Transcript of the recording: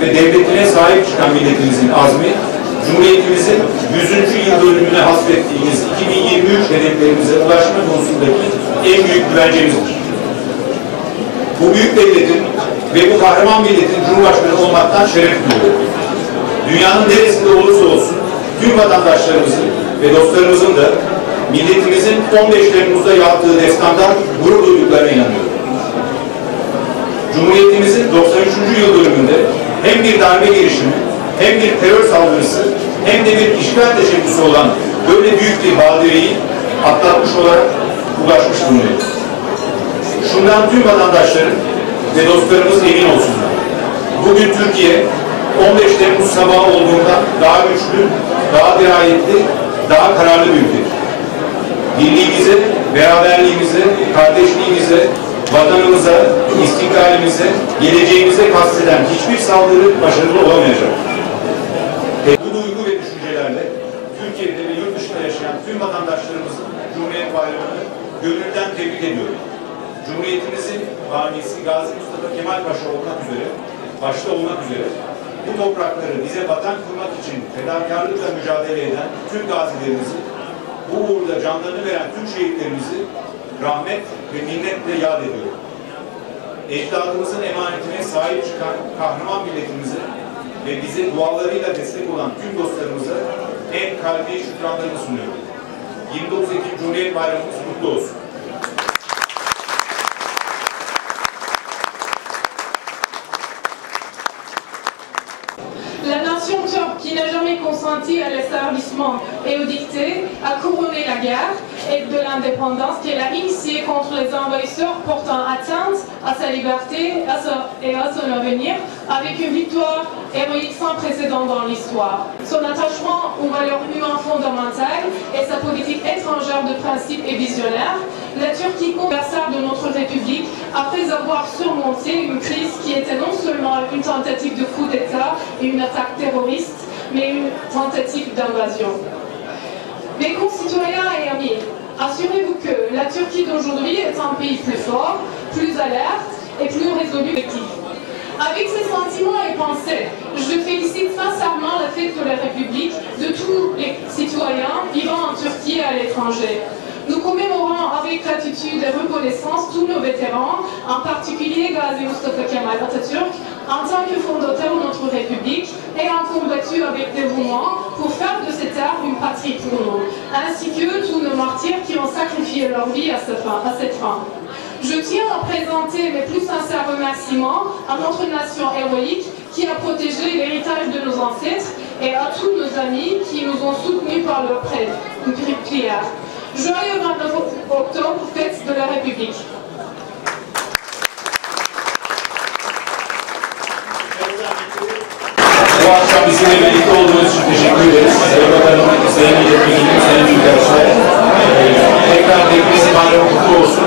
Ve devletine sahip çıkan milletimizin azmi, Cumhuriyetimizin 100. yıl dönümüne hasrettiğimiz 2023 hedeflerimize ulaşma konusundaki en büyük güvencemizdir. Bu büyük devletin ve bu kahraman milletin Cumhurbaşkanı olmaktan şeref duyuyor. Dünyanın neresinde olursa olsun tüm vatandaşlarımızın ve dostlarımızın da milletimizin 15 Temmuz'da yaptığı destandan gurur duyduklarına inanıyorum. Cumhuriyetimizin 93. yıl dönümünde hem bir darbe girişimi, hem bir terör saldırısı, hem de bir işgal teşebbüsü olan böyle büyük bir badireyi atlatmış olarak ulaşmış bulunuyor. Şundan tüm vatandaşların ve dostlarımız emin olsunlar. Bugün Türkiye 15 Temmuz sabahı olduğundan daha güçlü, daha dirayetli, daha kararlı bir ülkedir. Birliğimize, beraberliğimize, kardeşliğimize, vatanımıza, istiklalimize, geleceğimize kasteden hiçbir saldırı başarılı olamayacak. Bu duygu ve düşüncelerle Türkiye'de ve yurt dışında yaşayan tüm vatandaşlarımızın Cumhuriyet Bayramı'nı gönülden tebrik ediyorum. Cumhuriyetimizin banisi Gazi Mustafa Kemal Paşa başta olmak üzere bu toprakları bize vatan kurmak için fedakarlıkla mücadele eden tüm gazilerimizi, bu uğurda canlarını veren tüm şehitlerimizi rahmet ve minnetle yad ediyorum. Ecdadımızın emanetine sahip çıkan kahraman milletimize ve bize dualarıyla destek olan tüm dostlarımıza en kalbi şükranlarımı sunuyorum. 29 Ekim Cumhuriyet Bayramımız kutlu olsun. La nation turque, qui n'a jamais consenti à l'asservissement et au dictat, a couronné la guerre et de l'indépendance qu'elle a initiée contre les envahisseurs portant atteinte à sa liberté et à son avenir, avec une victoire héroïque sans précédent dans l'histoire. Son attachement aux valeurs humaines fondamentales et sa politique étrangère de principe et visionnaire, la Turquie, adversaire de notre République, après avoir surmonté une crise qui était non seulement une tentative de coup d'État et une attaque terroriste, mais une tentative d'invasion. Mes concitoyens et amis, assurez-vous que la Turquie d'aujourd'hui est un pays plus fort, plus alerte et plus résolu. Avec ces sentiments et pensées, je félicite sincèrement la fête de la République de tous les citoyens vivant en Turquie et à l'étranger. Nous commémorons avec gratitude et reconnaissance tous nos vétérans, en particulier Gazi Mustafa Kemal Atatürk, en tant que fondateur de notre République, ayant combattu avec dévouement pour faire de cette terre une patrie pour nous, ainsi que tous nos martyrs qui ont sacrifié leur vie à cette fin. Je tiens à présenter mes plus sincères remerciements à notre nation héroïque qui a protégé l'héritage de nos ancêtres et à tous nos amis qui nous ont soutenus par leur prière. Joyeux 29 octobre, fête de la République. Bu akşam bizimle birlikte olduğunuz için teşekkür ederiz. Sayın Bakanım, Sayın Milletvekilim, Sayın Büyükelçiler. Tekrar hepimizin bayramı kutlu olsun.